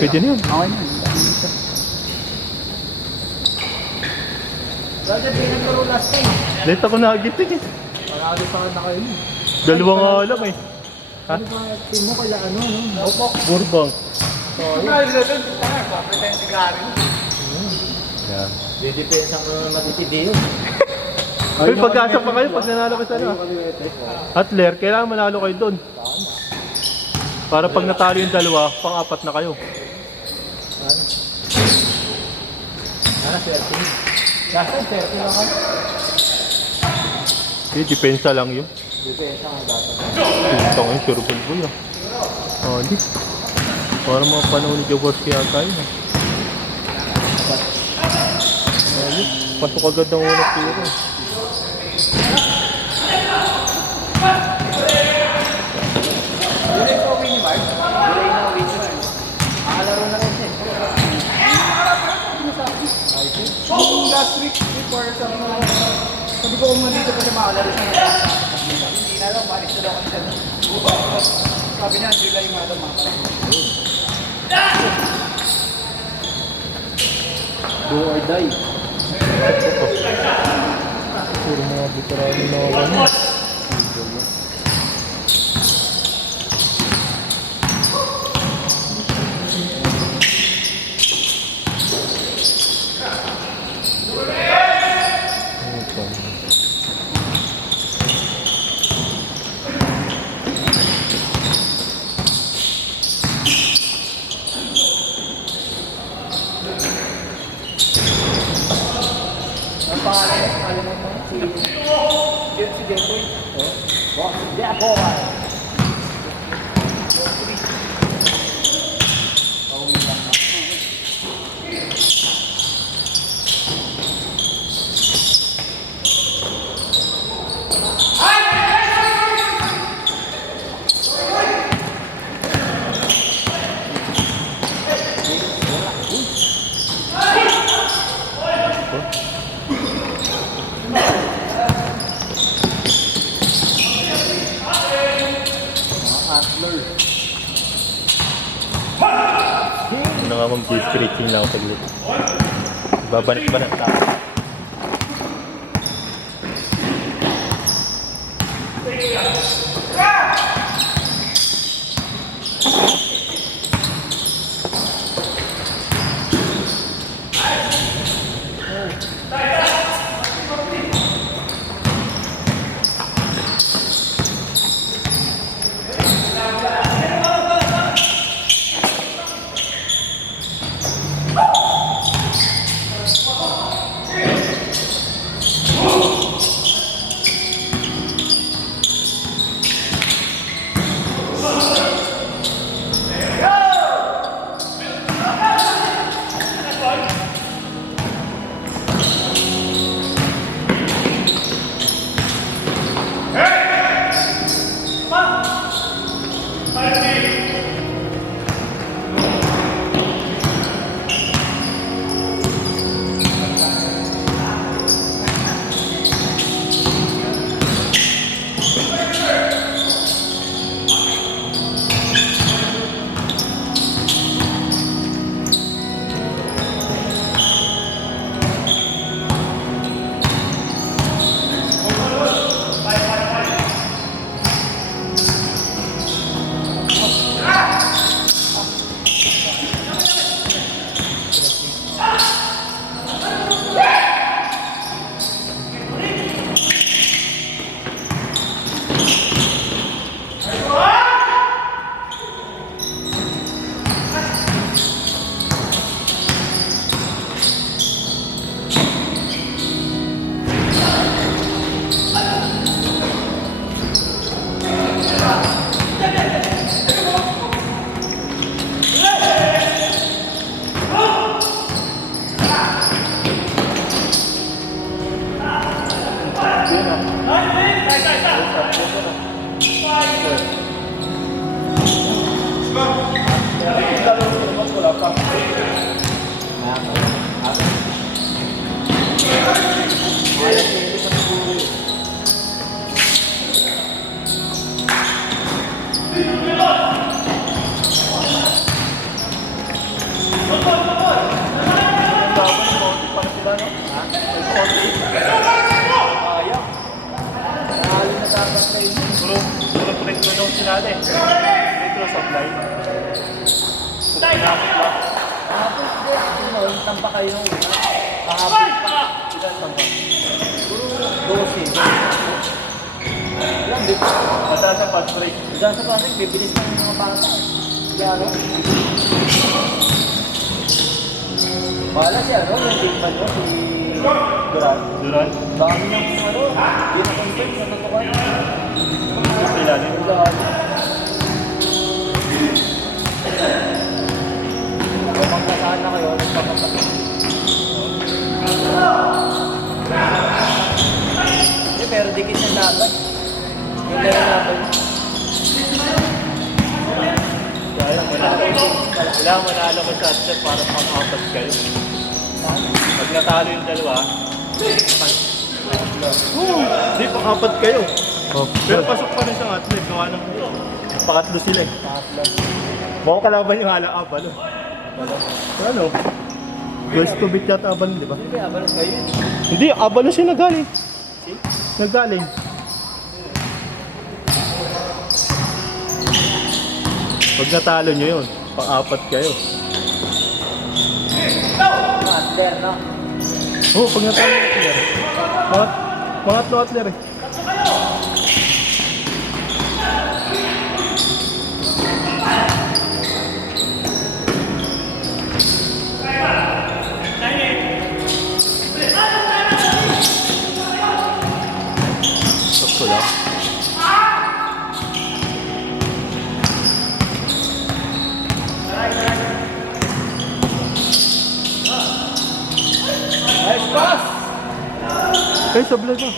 Pwede na yun. Okay na. Brother, pinagkaro last time. Late ako nagising eh. Marami pa na kayo. Dalawa nga lang eh. Ha? Ano ba, team mo kaya ano? Opok. Burbang. So, yun. Pretend si Gary. Yeah. Didepensa mo na matitidi yun. Uy, pag-asa pa kayo pag nanalo kayo sa ano. Atler, kailangan manalo kayo doon. Para pag natalo yung dalawa, pang-apat na kayo. Ano, swerte yun. Last time, swerte lang kayo. Eh, depensa lang yun. Didepensa mo dapat. Ito ngayon, sure ball boy ah. Oh, hindi. Para mga panahon ni Jaworski yata yun ah. Ayun, pasok agad ng unang tiro. Delay po win ni Mark. Delay na win ni Mark. Makalaro na rin siya. Yung last week before sabi ko kung nandito pa siya makalaro siya. Hindi na lang, balik na lang ako siya. Sabi niya, July nga daw makalaro. Do or die. Puro mga veterano na ano. Ang pangalan niya, kalimutan mo, si Jeffoy. Oh, si Jeffoy. Ano nga mong stretching lang ako saglit. Babanat-banat ako. dati. Metro supply. Pinapit lang. Kahapon siguro, tamba kayo. Kahapon pa. Ilan tamba? 12. Ilan dito? Mataas ang fast break. Diyan sa pasig, bibilis ng mga bata. Kaya ano? Bahala si ano, yung big man mo, si Durant. Durant. Dami niyang ano, di na confirm sa totoo. Ilalim. Kung magkasaan na kayo, nagpapapasok. Pero dikit ng laban. Yung meron natin. Kailangan manalo ko sa atlet para pang-apat kayo. Pag natalo yung dalawa, hindi pang-apat kayo. Pero pasok pa rin sa atlet. Gawa ng pakatlo sila eh. Mukhang kalaban yung Abalo. Ano? Girls to beat yata Abalo, di ba? Hindi, abalos kayo yun. Hindi, Abalo siya nagaling. Nagaling. Pag natalo nyo yun, pang-apat kayo. Master, no? Oo, pag natalo nyo sila. Pangatlo atler eh. Sakto lang. Nice pass! Kayo sa vlog ah.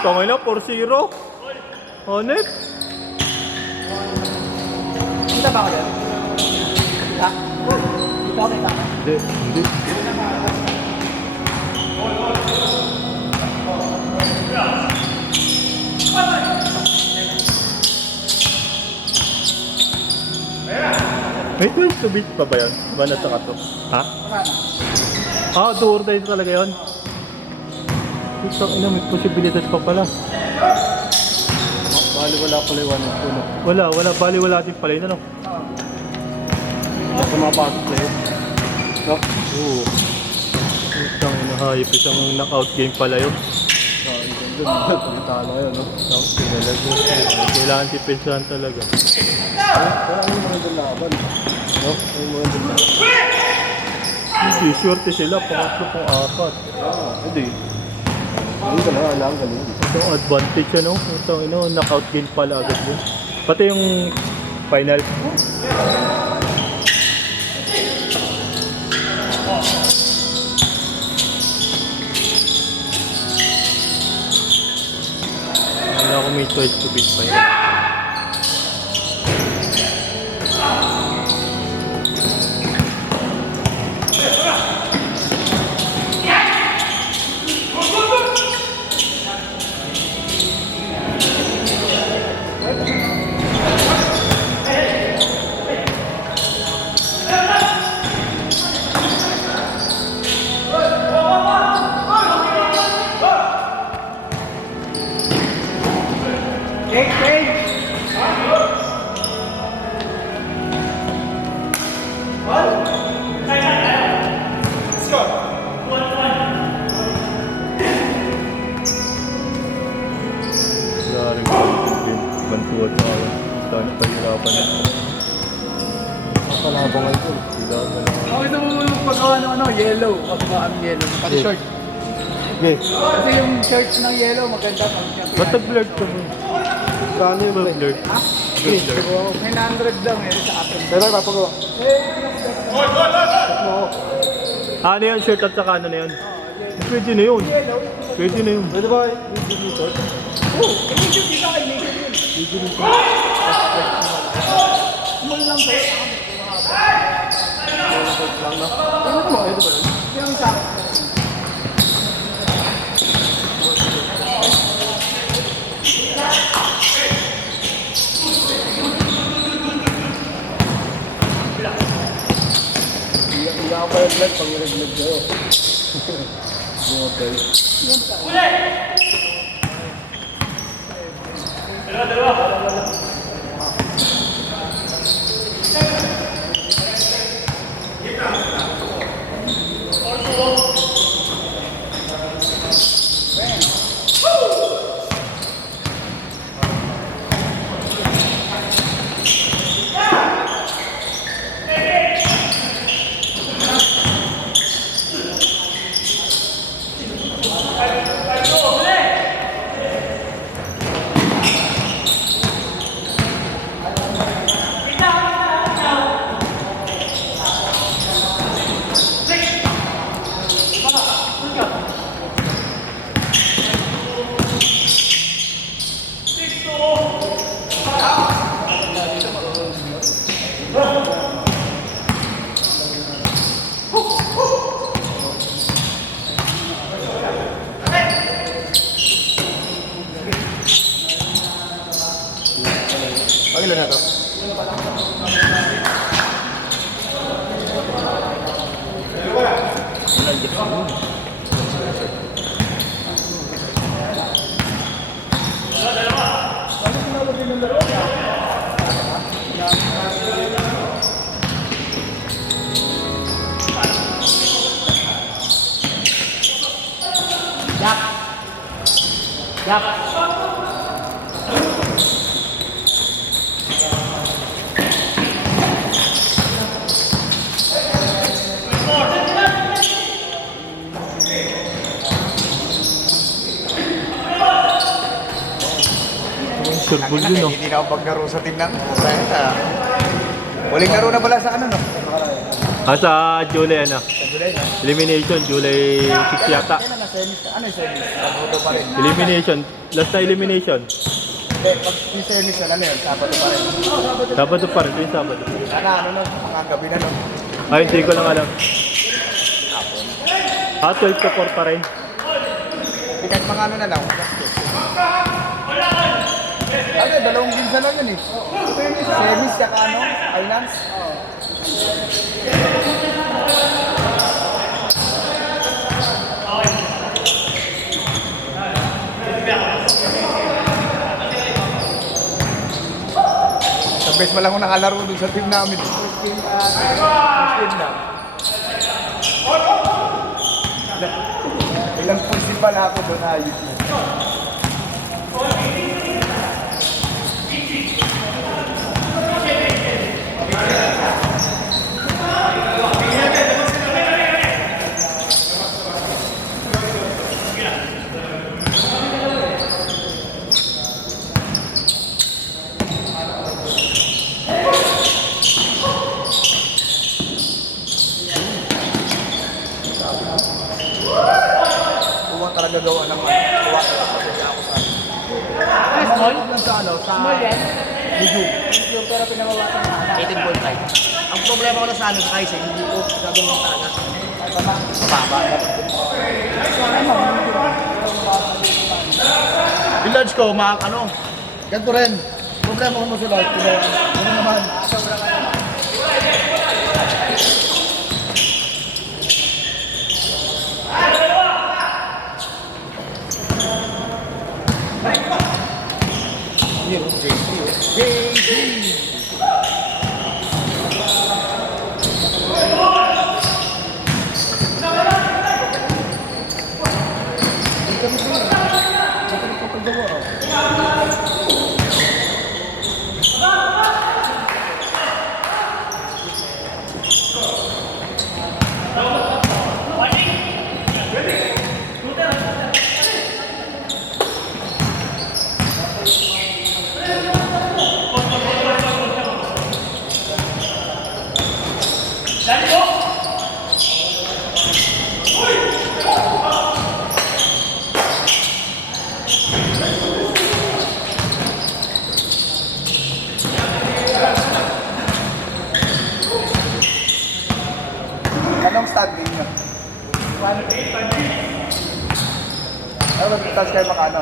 Ito ngayon, 4-0. Honest? Kita ba ako yan? Ha? Kita ko kita. Hindi, hindi. May twins to beat pa ba yun? Ba na sa kato? Ha? Ah, do or die talaga yun? Ito, ina, may posibilidad pa pala. Bali wala pala yung ano. Wala, bali wala din pala yun, ano? Basta mapasok na yun. No? Oo. Isang inahayip, isang knockout game pala yun. Pagkatalo kayo, no? Kailangan tipensahan talaga. Wala yung mga doon laban. No? Yung mga doon laban. Hindi, swerte sila, pangatlo pang apat. Hindi. Hindi ka na, alam ka nun. Itong advantage, ano? Itong knockout game pala agad yun. Pati yung final. Wala akong may choice to beat pa yun. Wala rin game. Bantuwa sa akin. Saan na pahirapan na. Kakalabang nga ito. Sila na lang. Okay naman yung paggawa ng ano, yellow. Paggawa ng yellow. Pati Yeah. short. Okay. Kasi yung shirts ng yellow maganda pag Ba't nag-blurred ka mo? Magkano yung pre? Bubbler. Ha? Bubbler. 900 lang eh sa akin. Pero papagawa. Ano yun, shirt at saka ano na yun? Pwede na yun. Pwede na yun. Pwede ba video dito? Oo, i-video dito kay Miguel yun. Video dito. Small lang sa'yo. Lang na. Ano mo? Pwede ba yun? Yung isa. Hindi ako pa yung vlog pag nag-vlog kayo. Hotel. Pagilan na to. Surbol yun, no? Hindi na ako paglaro sa team ng huling laro na pala sa ano, no? Sa July, ano? Sa July, no? Elimination, July 6 yata. Kailan na semis? Ano yung semis? Sabuto pa rin. Elimination. Last na elimination. Hindi, pag yung semis na ano yun, Sabado pa rin. Sabado pa rin. Yung Sabado. Sana ano, no? Mga gabi na, no? Ay, hindi ko lang alam. 12 to 4 pa rin. Kahit mga ano na lang. Ano, dalawang ginsa lang yun eh. Semis, saka ano, finals. Sa best mo lang ako nakalaro dun sa team namin. First team lang. Ilang punsin pala ako doon, ayos mo. Kuha talaga gawa ng kuha talaga ako sa small? Sa ano? Sa medium, pero pinabawasan na 18.5. Ang problema ko na sa ano sa Kaiser, hindi ko gagawin talaga. Mababa. Yung large ko, ano? Ganito rin. Problema ko mo sa large. Ano naman? tapos kayo makano.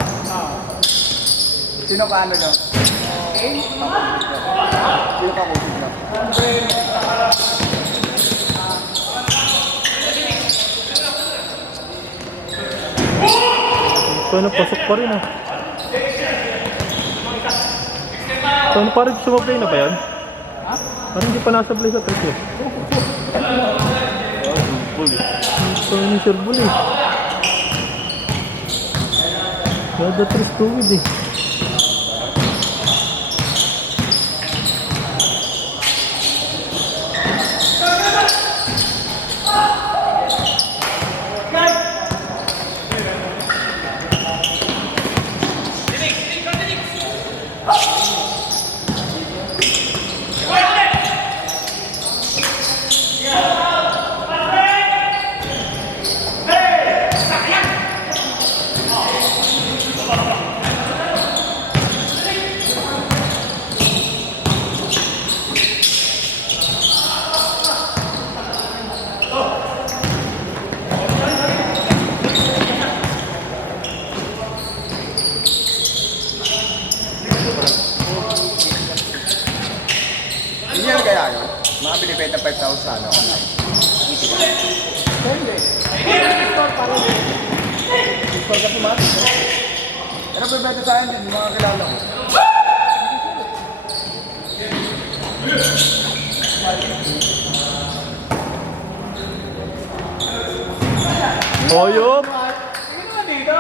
Sino kaano nyo? Sino ka coaching nyo? Paano pasok pa rin ah. Paano parang sumablay na ba yan? Parang hindi pa nasablay sa trip eh. Paano yung sirbol eh. Nada tres tuwid eh. Hindi yan kaya yun? Mga binibenta 5,000 sa ano, online. Hindi. Store pa rin. Store ka tumatik. Ano bibenta sa akin din, yung mga kilala ko? Oyop! Tingin naman dito.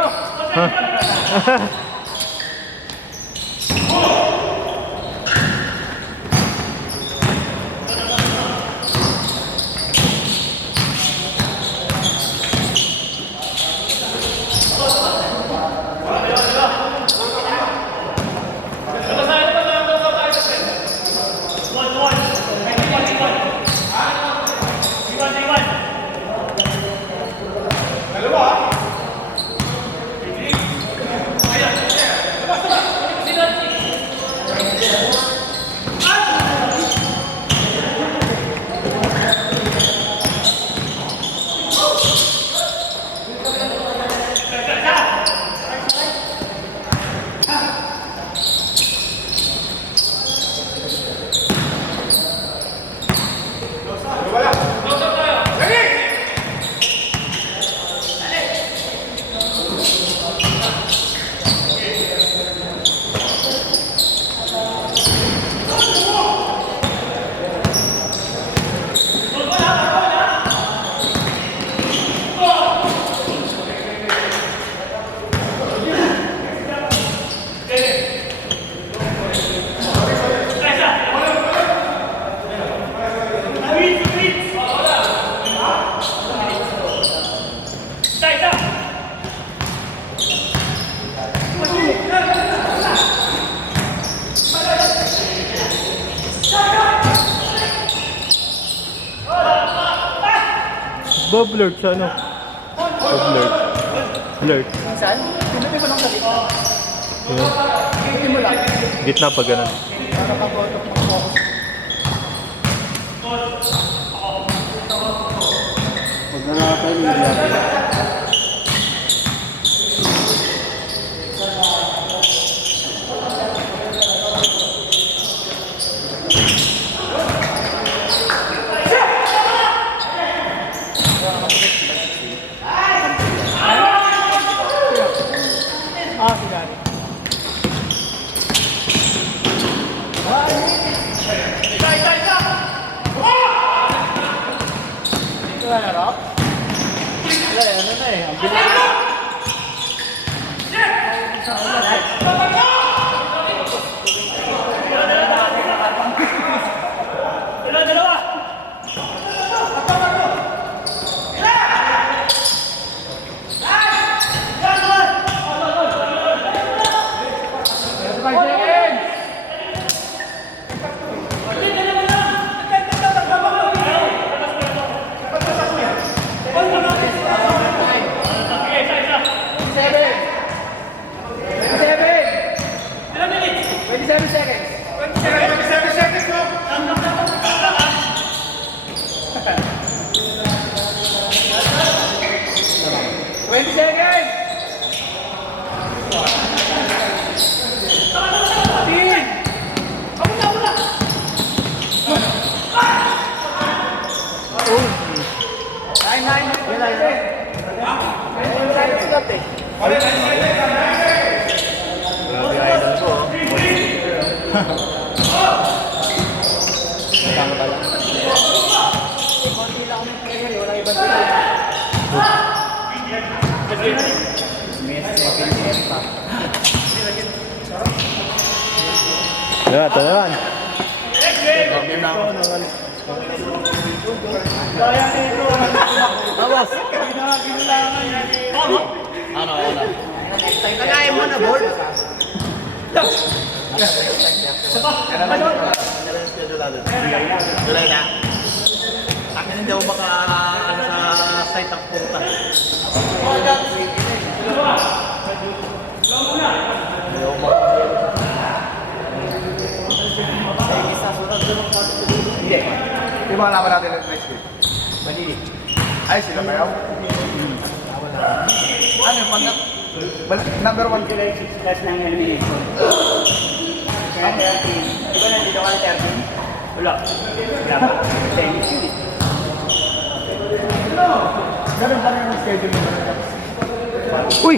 Bob Lurk sa ano? Bob Lurk. Lurk. Minsan, pinutin mo lang sa gitna. Yun. Pinutin mo lang. Gitna pa ganun. Para pag-auto mag-focus. Pag nanatay mo yan. Ah, si Danny. Ito na harap? Wala, ano na eh. Ang bilis. Grabe idol ko. Magkano pala? Konti lang ng player, wala ibang player. Ito naman. Vamos. Ano? Kalahin mo na, board. July na. Akin hindi ako maka sa site ang punta. Hindi. Yung mga laban natin next week. Manili. Ay, sila ba yun? Ano yung number 1 kila yung 6 plus ng elimination? Kaya 13. Di ba nandito ka na 13? Wala. Wala ba? Thank you. Ganun pa rin yung schedule mo. Uy!